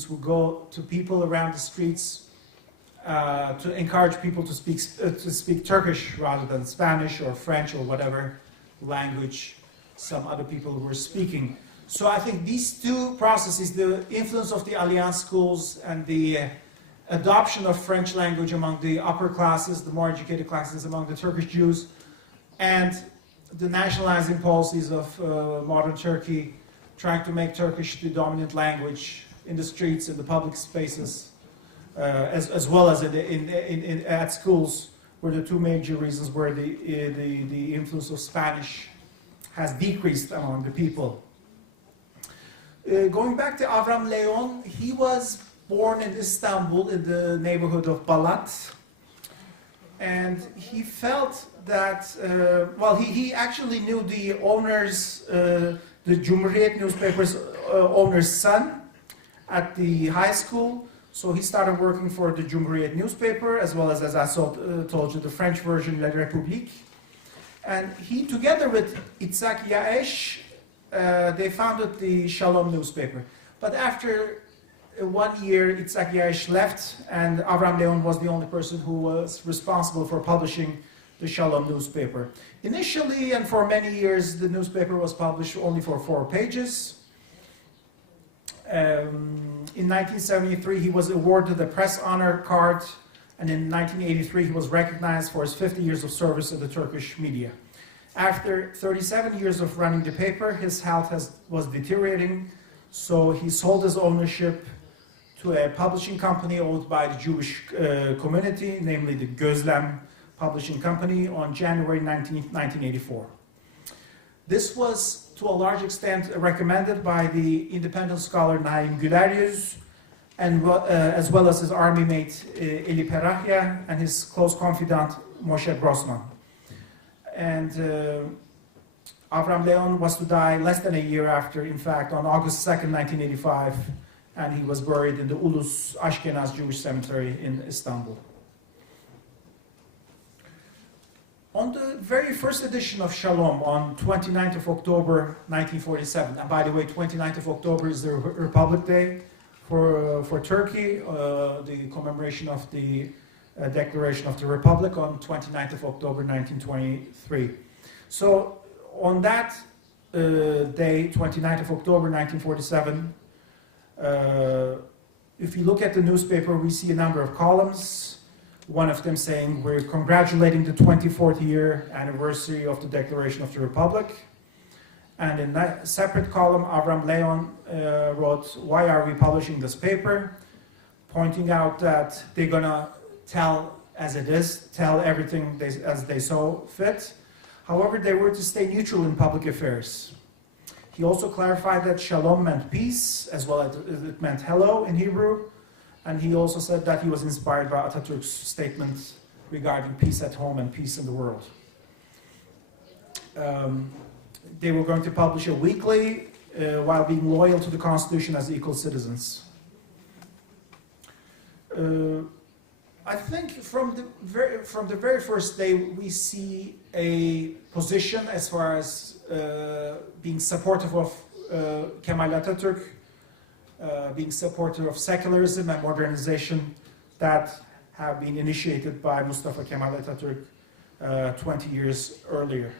who go to people around the streets to encourage people to speak Turkish rather than Spanish or French or whatever language some other people were speaking. So I think these two processes, the influence of the Alliance schools and the adoption of French language among the upper classes, the more educated classes among the Turkish Jews, and the nationalizing policies of modern Turkey, trying to make Turkish the dominant language in the streets, in the public spaces, as well as at schools, were the two major reasons where the influence of Spanish has decreased among the people. Going back to Avram Leon, he was born in Istanbul in the neighborhood of Balat, and he felt that, he actually knew the owner's, the Cumhuriyet newspaper's owner's son at the high school, so he started working for the Cumhuriyet newspaper, as well as I told you, the French version, La République. And he, together with Itzhak Yaesh, they founded the Shalom newspaper. But after 1 year, Itzhak Yaesh left, and Avram Leon was the only person who was responsible for publishing the Shalom newspaper. Initially, and for many years, the newspaper was published only for 4 pages. In 1973, he was awarded the Press Honor Card, and in 1983, he was recognized for his 50 years of service in the Turkish media. After 37 years of running the paper, his health was deteriorating, so he sold his ownership to a publishing company owned by the Jewish community, namely the Gözlem Publishing Company, on January 19th, 1984. This was, to a large extent, recommended by the independent scholar Naim Güleryüz, and as well as his army mate Eli Perahia and his close confidant Moshe Grossman. And Avram Leon was to die less than a year after, in fact, on August 2nd, 1985, and he was buried in the Ulus Ashkenaz Jewish Cemetery in Istanbul. On the very first edition of Shalom, on 29th of October 1947, and by the way, 29th of October is the Republic Day for Turkey, the commemoration of the Declaration of the Republic on 29th of October 1923. So on that day, 29th of October 1947, if you look at the newspaper, we see a number of columns. One of them saying, we're congratulating the 24th year anniversary of the Declaration of the Republic. And in that separate column, Avram Leon wrote, why are we publishing this paper? Pointing out that they're going to tell as it is, tell everything as they saw fit. However, they were to stay neutral in public affairs. He also clarified that Shalom meant peace, as well as it meant hello in Hebrew. And he also said that he was inspired by Atatürk's statement regarding peace at home and peace in the world. They were going to publish a weekly while being loyal to the Constitution as equal citizens. I think from the very first day we see a position as far as being supportive of Kemal Atatürk, being supportive of secularism and modernization that have been initiated by Mustafa Kemal Atatürk 20 years earlier.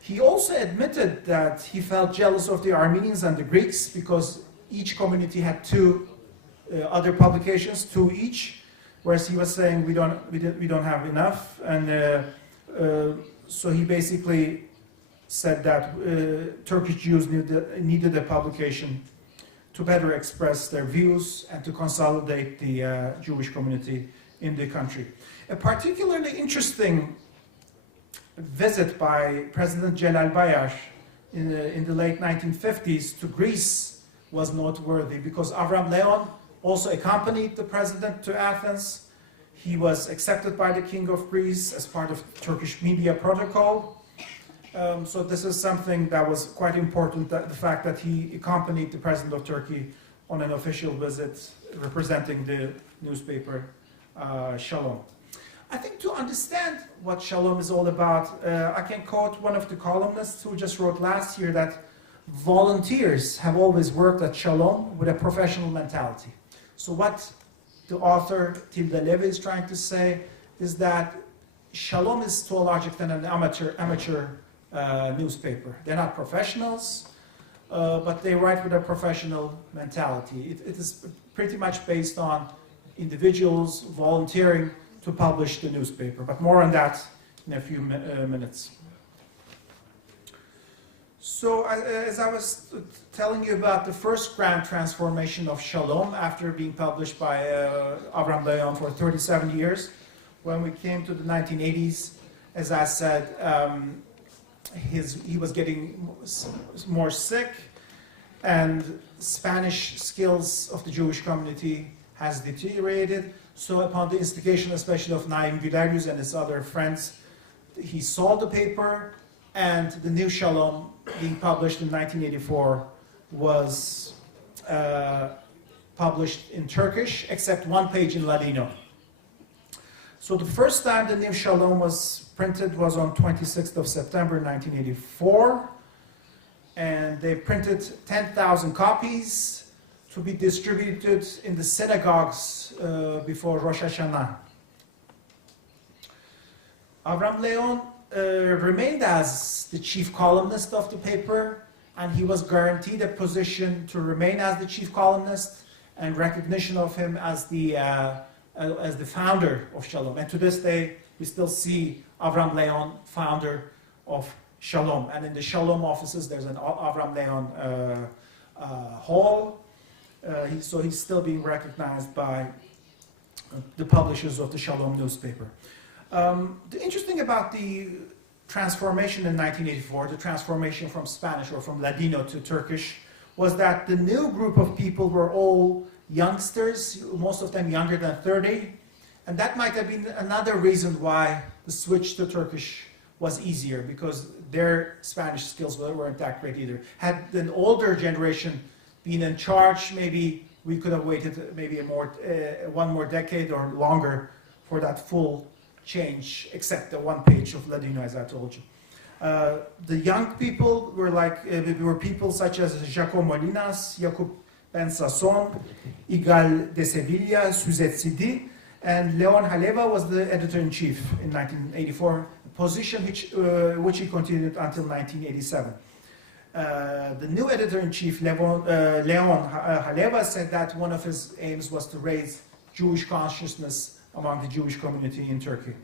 He also admitted that he felt jealous of the Armenians and the Greeks because each community had 2 other publications, 2 each, whereas he was saying we don't have enough, and so he basically said that Turkish Jews needed a publication to better express their views and to consolidate the Jewish community in the country. A particularly interesting visit by President Celal Bayar in the late 1950s to Greece was noteworthy because Avram Leon also accompanied the president to Athens. He was accepted by the King of Greece as part of Turkish media protocol. So this is something that was quite important, the fact that he accompanied the President of Turkey on an official visit representing the newspaper Shalom. I think to understand what Shalom is all about, I can quote one of the columnists who just wrote last year that volunteers have always worked at Shalom with a professional mentality. So what the author Tilda Levy is trying to say is that Shalom is to a large extent an amateur newspaper. They're not professionals, but they write with a professional mentality. It is pretty much based on individuals volunteering to publish the newspaper, but more on that in a few minutes. So as I was telling you about the first grand transformation of Shalom after being published by Avram Leon for 37 years, when we came to the 1980s, as I said, he was getting more sick, and Spanish skills of the Jewish community has deteriorated. So upon the instigation especially of Naim Gülerius and his other friends, he sold the paper, and the new Shalom, being published in 1984, was published in Turkish, except one page in Ladino. So the first time the new Shalom was printed was on 26th of September 1984, and they printed 10,000 copies to be distributed in the synagogues before Rosh Hashanah. Avram Leon remained as the chief columnist of the paper, and he was guaranteed a position to remain as the chief columnist and recognition of him as the founder of Shalom. And to this day, we still see Avram Leon, founder of Shalom. And in the Shalom offices, there's an Avram Leon hall. So he's still being recognized by the publishers of the Shalom newspaper. The interesting about the transformation in 1984, the transformation from Spanish or from Ladino to Turkish, was that the new group of people were all youngsters, most of them younger than 30, and that might have been another reason why the switch to Turkish was easier, because their Spanish skills weren't that great either. Had an older generation been in charge, maybe we could have waited maybe one more decade or longer for that full change, except the one page of Ladino, as I told you. The young people were people such as Jacob Molinas, Jakub Ben Sasson, Igal de Sevilla, Suzette Sidi, and Leon Haleva was the editor-in-chief in 1984, a position which he continued until 1987. The new editor-in-chief, Leon Haleva, said that one of his aims was to raise Jewish consciousness among the Jewish community in Turkey.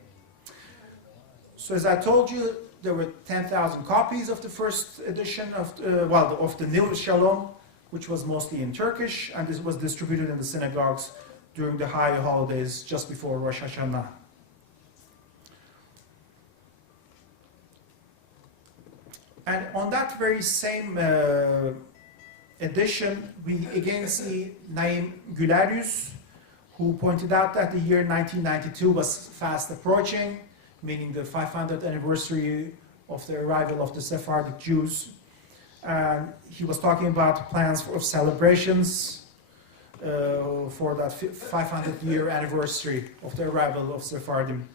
So as I told you, there were 10,000 copies of the first edition of the new Shalom, which was mostly in Turkish, and this was distributed in the synagogues during the high holidays just before Rosh Hashanah. And on that very same edition, we again see Naim Gülerius, who pointed out that the year 1992 was fast approaching, meaning the 500th anniversary of the arrival of the Sephardic Jews. And he was talking about plans for celebrations for that 500th year anniversary of the arrival of Sephardim.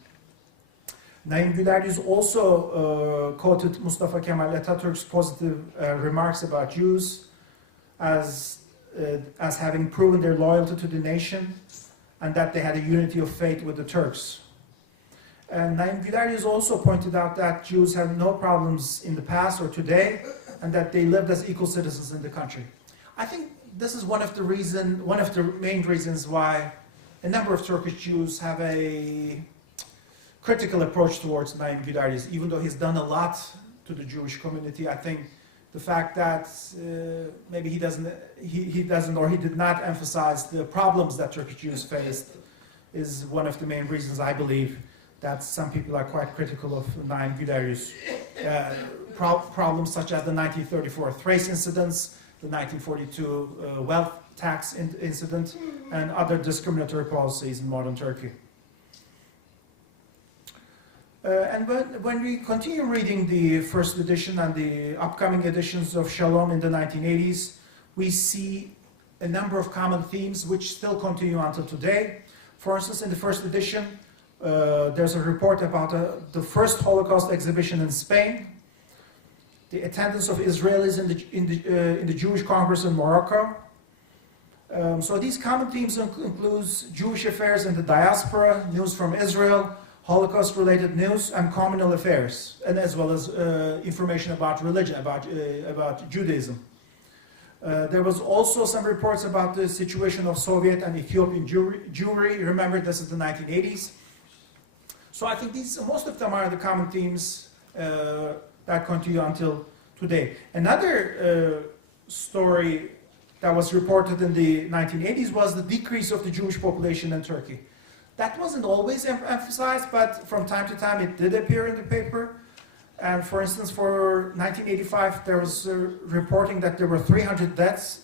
Naim Gülerius also quoted Mustafa Kemal Atatürk's positive remarks about Jews as having proven their loyalty to the nation, and that they had a unity of faith with the Turks. And Naim Gülerius also pointed out that Jews had no problems in the past or today, and that they lived as equal citizens in the country. I think this is one of the main reasons why a number of Turkish Jews have a critical approach towards Naim Gülerius. Even though he's done a lot to the Jewish community, I think the fact that maybe he did not emphasize the problems that Turkish Jews faced is one of the main reasons, I believe, that some people are quite critical of Naim Gülerius. Problems such as the 1934 Thrace incidents, the 1942 wealth tax incident, and other discriminatory policies in modern Turkey. And when we continue reading the first edition and the upcoming editions of Shalom in the 1980s, we see a number of common themes which still continue until today. For instance, in the first edition, there's a report about the first Holocaust exhibition in Spain. the attendance of Israelis in the Jewish Congress in Morocco. So these common themes include Jewish affairs in the diaspora, news from Israel, Holocaust-related news, and communal affairs, and as well as information about religion, about Judaism. There was also some reports about the situation of Soviet and Ethiopian Jewry. Remember, this is the 1980s. So I think most of them are the common themes that continue until today. Another story that was reported in the 1980s was the decrease of the Jewish population in Turkey. That wasn't always emphasized, but from time to time it did appear in the paper. And for instance, for 1985, there was reporting that there were 300 deaths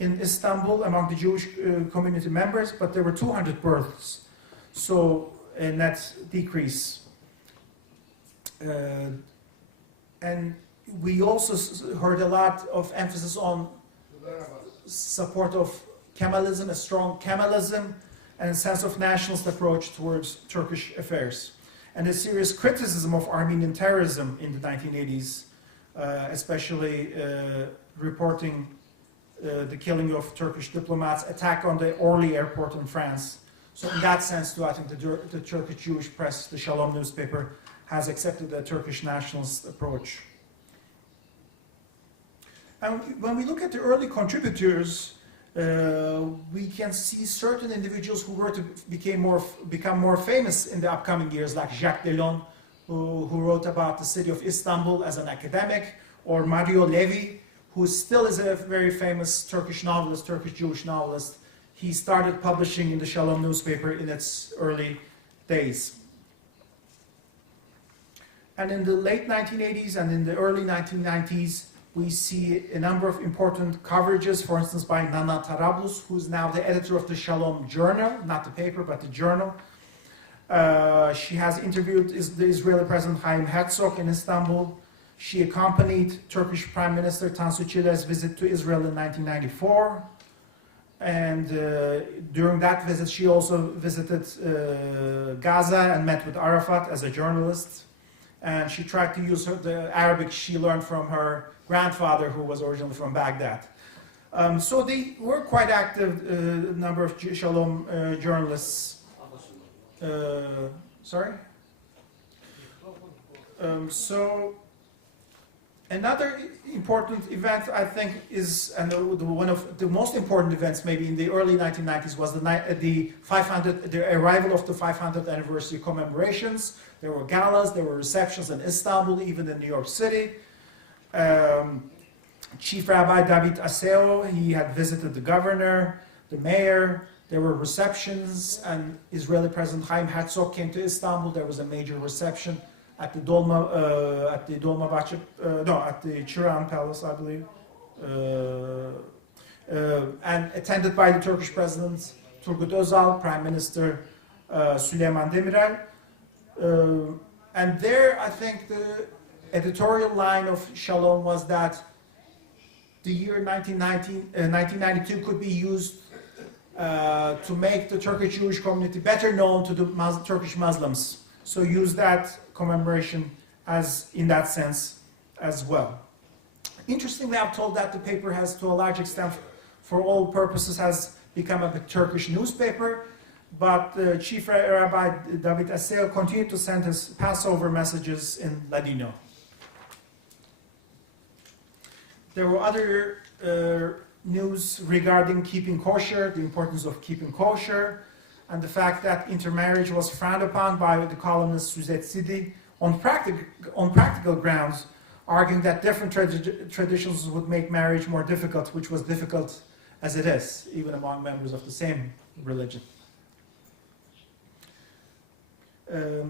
in Istanbul among the Jewish community members, but there were 200 births. So a net decrease. And we also heard a lot of emphasis on support of Kemalism, a strong Kemalism, and a sense of nationalist approach towards Turkish affairs. And a serious criticism of Armenian terrorism in the 1980s, especially reporting the killing of Turkish diplomats, attack on the Orly airport in France. So in that sense too, I think the Turkish Jewish press, the Shalom newspaper, has accepted a Turkish nationalist approach. And when we look at the early contributors, we can see certain individuals who were to become more famous in the upcoming years, like Jacques Delon, who wrote about the city of Istanbul as an academic, or Mario Levi, who still is a very famous Turkish novelist, Turkish Jewish novelist. He started publishing in the Shalom newspaper in its early days. And in the late 1980s and in the early 1990s, we see a number of important coverages, for instance, by Nana Tarablus, who's now the editor of the Shalom journal, not the paper, but the journal. She has interviewed the Israeli President Chaim Herzog in Istanbul. She accompanied Turkish Prime Minister Tansu Çiller's visit to Israel in 1994. And during that visit, she also visited Gaza and met with Arafat as a journalist. And she tried to use the Arabic she learned from her grandfather, who was originally from Baghdad. So they were quite active, a number of Shalom journalists. So another important event, I think, is, and one of the most important events maybe in the early 1990s was the arrival of the 500th anniversary commemorations. There were galas, there were receptions in Istanbul, even in New York City. Chief Rabbi David Aseo, he had visited the governor, the mayor. There were receptions, and Israeli President Chaim Herzog came to Istanbul. There was a major reception at the Çırağan Palace, I believe, and attended by the Turkish President Turgut Özal, Prime Minister Süleyman Demirel. And there, I think the editorial line of Shalom was that the year 1992 could be used to make the Turkish Jewish community better known to the Turkish Muslims. So use that commemoration as in that sense as well. Interestingly, I'm told that the paper has, to a large extent, for all purposes, has become a Turkish newspaper, but Chief Rabbi David Aseo continued to send his Passover messages in Ladino. There were other news regarding keeping kosher, the importance of keeping kosher, and the fact that intermarriage was frowned upon by the columnist Suzette Sidi on practical grounds, arguing that different traditions would make marriage more difficult, which was difficult as it is, even among members of the same religion.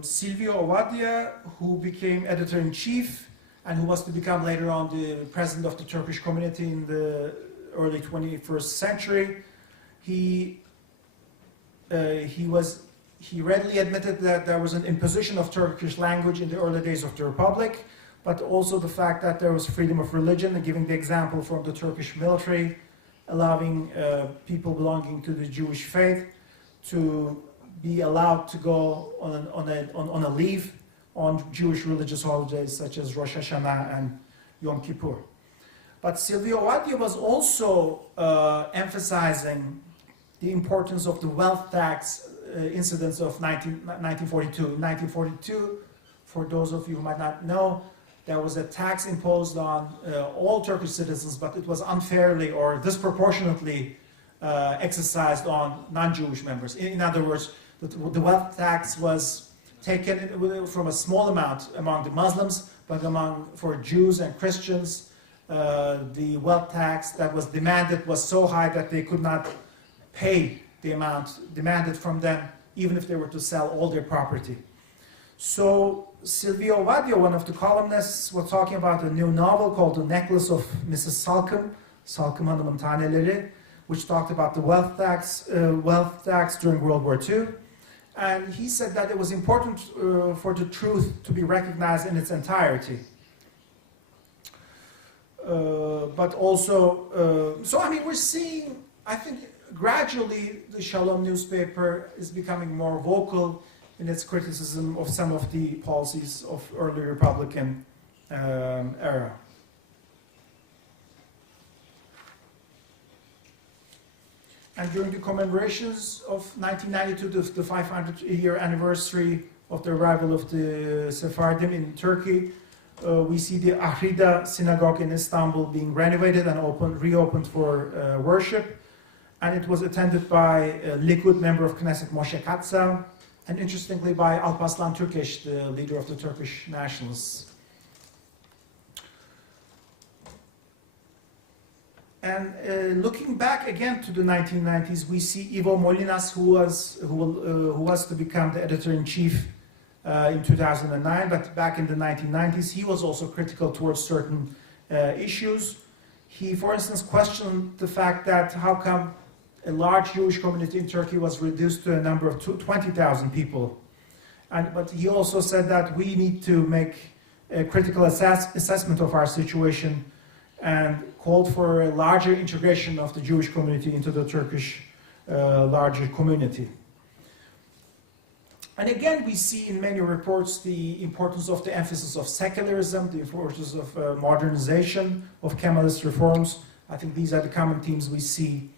Silvio Ovadia, who became editor-in-chief and who was to become later on the president of the Turkish community in the early 21st century, he readily admitted that there was an imposition of Turkish language in the early days of the Republic, but also the fact that there was freedom of religion, and giving the example from the Turkish military, allowing people belonging to the Jewish faith to be allowed to go on a leave on Jewish religious holidays such as Rosh Hashanah and Yom Kippur. But Silvio Ovadio was also emphasizing the importance of the wealth tax incidents of 1942. In 1942, for those of you who might not know, there was a tax imposed on all Turkish citizens, but it was unfairly or disproportionately exercised on non-Jewish members. In other words, the wealth tax was taken from a small amount among the Muslims, but for Jews and Christians, the wealth tax that was demanded was so high that they could not pay the amount demanded from them, even if they were to sell all their property. So Silvio Ovadio, one of the columnists, was talking about a new novel called The Necklace of Mrs. Salkım, Salkım Hanım'ın Taneleri, which talked about the wealth tax during World War II. And he said that it was important for the truth to be recognized in its entirety. But also, so I mean, we're seeing, I think, gradually the Shalom newspaper is becoming more vocal in its criticism of some of the policies of early Republican era. And during the commemorations of 1992, the 500-year anniversary of the arrival of the Sephardim in Turkey, we see the Ahrida synagogue in Istanbul being renovated and reopened for worship. And it was attended by a Likud member of Knesset, Moshe Katsav, and interestingly by Alparslan Türkeş, the leader of the Turkish nationalists. And looking back again to the 1990s, we see Ivo Molinas, who was to become the editor-in-chief in 2009, but back in the 1990s, he was also critical towards certain issues. He, for instance, questioned the fact that how come a large Jewish community in Turkey was reduced to a number of 20,000 people. But he also said that we need to make a critical assessment of our situation and called for a larger integration of the Jewish community into the Turkish larger community. And again, we see in many reports the importance of the emphasis of secularism, the importance of modernization, of Kemalist reforms. I think these are the common themes we see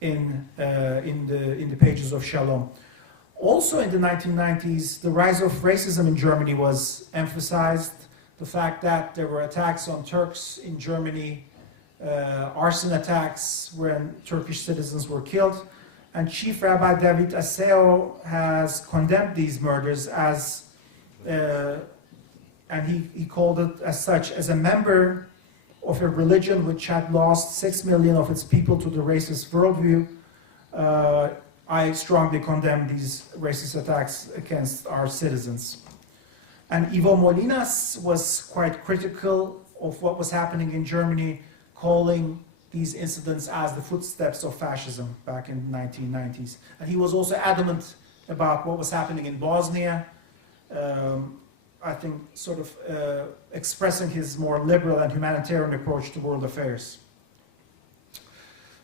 in the pages of Shalom. Also in the 1990s, the rise of racism in Germany was emphasized. The fact that there were attacks on Turks in Germany, arson attacks when Turkish citizens were killed. And Chief Rabbi David Aseo has condemned these murders as, and he called it as such, as a member of a religion which had lost 6 million of its people to the racist worldview. I strongly condemn these racist attacks against our citizens. And Ivo Molinas was quite critical of what was happening in Germany, calling these incidents as the footsteps of fascism back in the 1990s. And he was also adamant about what was happening in Bosnia, I think sort of expressing his more liberal and humanitarian approach to world affairs.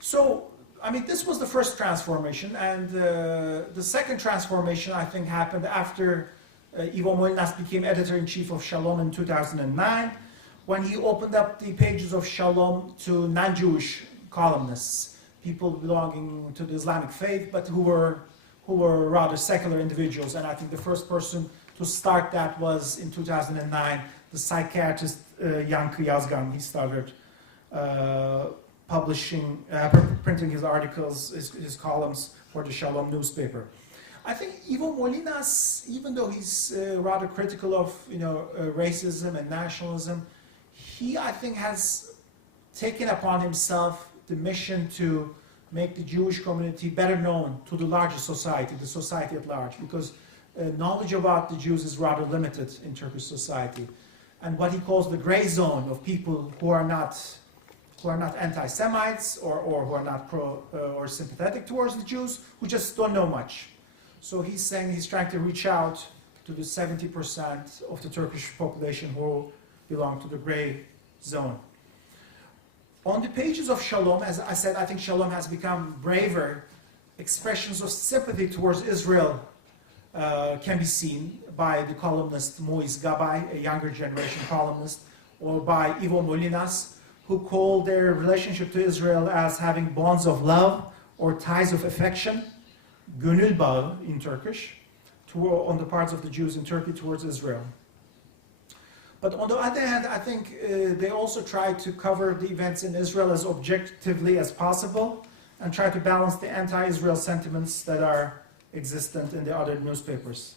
So, I mean, this was the first transformation, and the second transformation, I think, happened after Ivo Molinas became editor-in-chief of Shalom in 2009, when he opened up the pages of Shalom to non-Jewish columnists, people belonging to the Islamic faith, but who were rather secular individuals. And I think the first person to start that was in 2009, the psychiatrist Yankı Yazgan. He started printing his articles, his columns for the Shalom newspaper. I think Ivo Molinas, even though he's rather critical of racism and nationalism, he, I think, has taken upon himself the mission to make the Jewish community better known to the larger society, the society at large, because knowledge about the Jews is rather limited in Turkish society. And what he calls the gray zone of people who are not anti-Semites or who are not or sympathetic towards the Jews, who just don't know much. So he's saying he's trying to reach out to the 70% of the Turkish population who belong to the gray zone. On the pages of Shalom, as I said, I think Shalom has become braver. Expressions of sympathy towards Israel can be seen by the columnist Moise Gabay, a younger generation columnist, or by Ivo Molinas, who called their relationship to Israel as having bonds of love or ties of affection, gönül bağı in Turkish, on the parts of the Jews in Turkey towards Israel. But on the other hand, I think they also try to cover the events in Israel as objectively as possible and try to balance the anti-Israel sentiments that are existent in the other newspapers.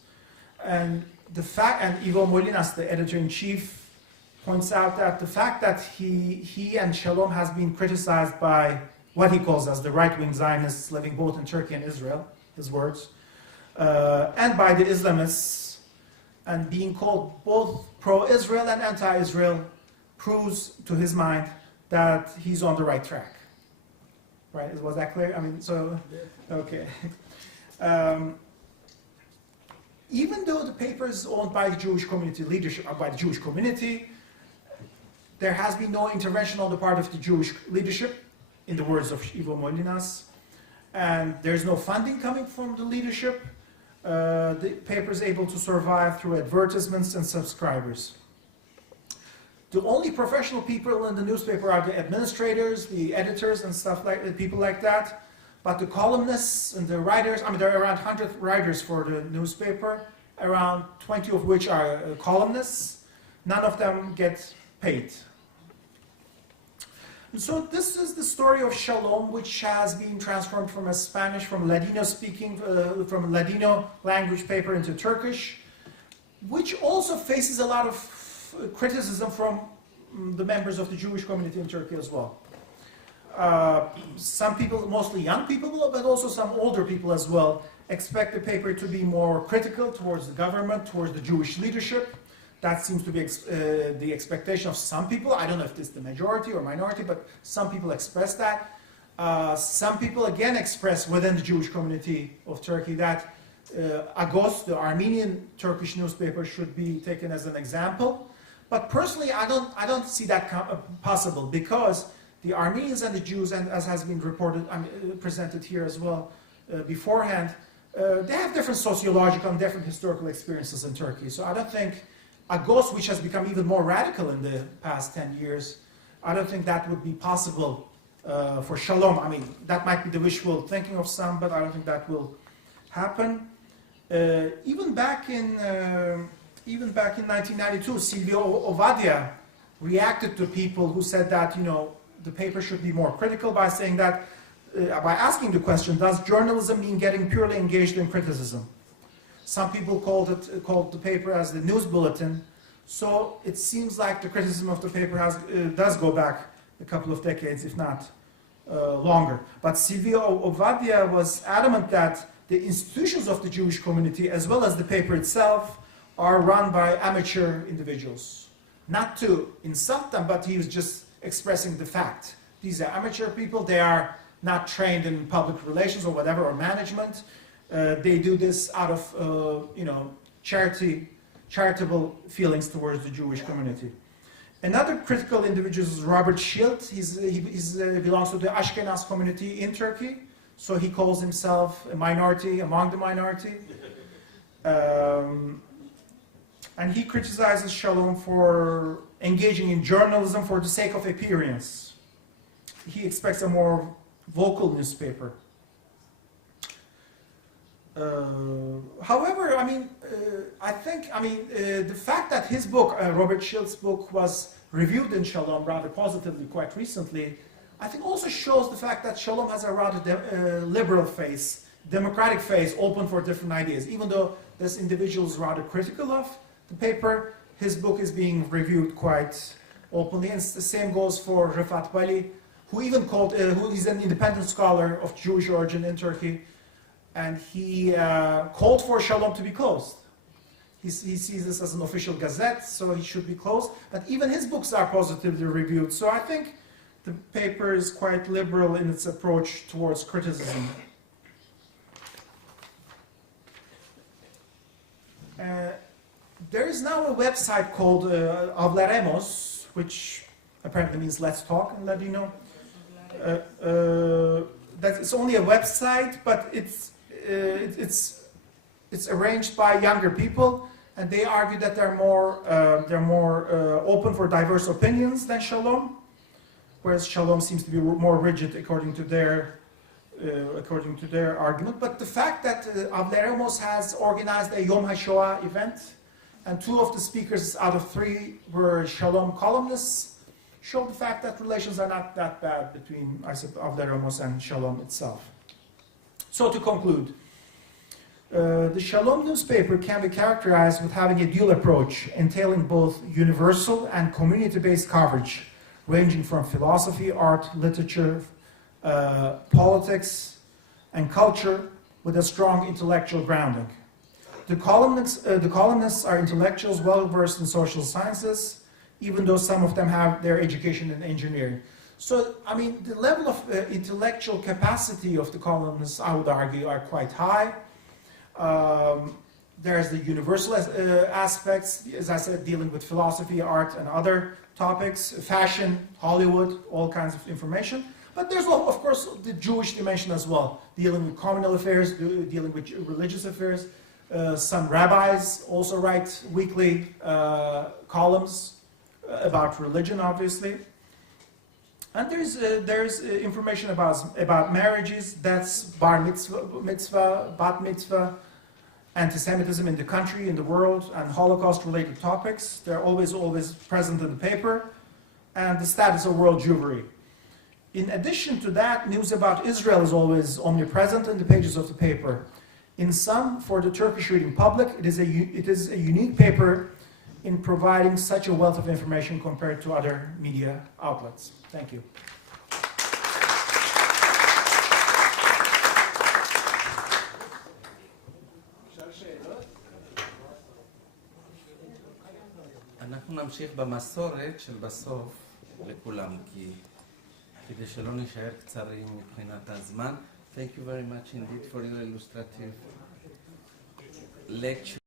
And Ivo Molinas, the editor-in-chief, points out that the fact that he and Shalom has been criticized by what he calls as the right-wing Zionists living both in Turkey and Israel, his words, and by the Islamists, and being called both pro-Israel and anti-Israel, proves to his mind that he's on the right track. Right? Was that clear? I mean, so, okay. Even though the paper is owned by the Jewish community leadership, by the Jewish community, there has been no intervention on the part of the Jewish leadership, in the words of Ivo Molinas, and there's no funding coming from the leadership. The paper is able to survive through advertisements and subscribers. The only professional people in the newspaper are the administrators, the editors, and stuff like people like that. But the columnists and the writers, I mean, there are around 100 writers for the newspaper, around 20 of which are columnists. None of them get paid. And so this is the story of Shalom, which has been transformed from from Ladino language paper into Turkish, which also faces a lot of criticism from the members of the Jewish community in Turkey as well. Some people, mostly young people, but also some older people as well, expect the paper to be more critical towards the government, towards the Jewish leadership. That seems to be the expectation of some people. I don't know if this is the majority or minority, but some people express that. Some people again express within the Jewish community of Turkey that Agos, the Armenian Turkish newspaper, should be taken as an example. But personally, I don't see that possible, because the Armenians and the Jews, and as has been reported, presented here as well beforehand, they have different sociological and different historical experiences in Turkey. So I don't think Agos, which has become even more radical in the past 10 years, I don't think that would be possible for Shalom. I mean, that might be the wishful thinking of some, but I don't think that will happen. Even back in 1992, Silvio Ovadia reacted to people who said that, you know, the paper should be more critical by saying that, by asking the question, does journalism mean getting purely engaged in criticism? Some people called the paper as the news bulletin. So it seems like the criticism of the paper does go back a couple of decades, if not longer. But Silvio Ovadia was adamant that the institutions of the Jewish community, as well as the paper itself, are run by amateur individuals. Not to insult them, but he was just expressing the fact. These are amateur people. They are not trained in public relations or whatever, or management. They do this out of, charitable feelings towards the Jewish community. Another critical individual is Robert Schild. He belongs to the Ashkenaz community in Turkey, so he calls himself a minority among the minority. And he criticizes Shalom for engaging in journalism for the sake of appearance. He expects a more vocal newspaper. However, the fact that his book, Robert Schild's book, was reviewed in Shalom rather positively quite recently, I think also shows the fact that Shalom has a rather liberal face, democratic face, open for different ideas. Even though this individual is rather critical of the paper, his book is being reviewed quite openly. And the same goes for Rıfat Bali, who is an independent scholar of Jewish origin in Turkey. And he called for Shalom to be closed. He sees this as an official gazette, so he should be closed. But even his books are positively reviewed. So I think the paper is quite liberal in its approach towards criticism. There is now a website called Hablaremos, which apparently means let's talk in Ladino. It's only a website, but it's arranged by younger people, and they argue that they're more open for diverse opinions than Shalom, whereas Shalom seems to be more rigid according to their argument. But the fact that Avleramos has organized a Yom HaShoah event, and 2 of the speakers out of 3 were Shalom columnists, show the fact that relations are not that bad between Avleramos and Shalom itself. So to conclude, the Shalom newspaper can be characterized with having a dual approach, entailing both universal and community-based coverage, ranging from philosophy, art, literature, politics, and culture, with a strong intellectual grounding. The columnists are intellectuals well versed in social sciences, even though some of them have their education in engineering. So, I mean, the level of intellectual capacity of the columnists, I would argue, are quite high. There's the universal aspects, as I said, dealing with philosophy, art, and other topics, fashion, Hollywood, all kinds of information. But there's, of course, the Jewish dimension as well, dealing with communal affairs, dealing with religious affairs. Some rabbis also write weekly columns about religion, obviously. And there's information about marriages, deaths, bar mitzvah, bat mitzvah, anti-Semitism in the country, in the world, and Holocaust-related topics. They're always present in the paper, and the status of world Jewry. In addition to that, news about Israel is always omnipresent in the pages of the paper. In sum, for the Turkish reading public, it is a unique paper in providing such a wealth of information compared to other media outlets. Thank you. אנחנו נמשיך במסורת של בסוף לכולם, כדי שלא נשאר קצרים מבחינת הזמן. Thank you very much indeed for your illustrative lecture.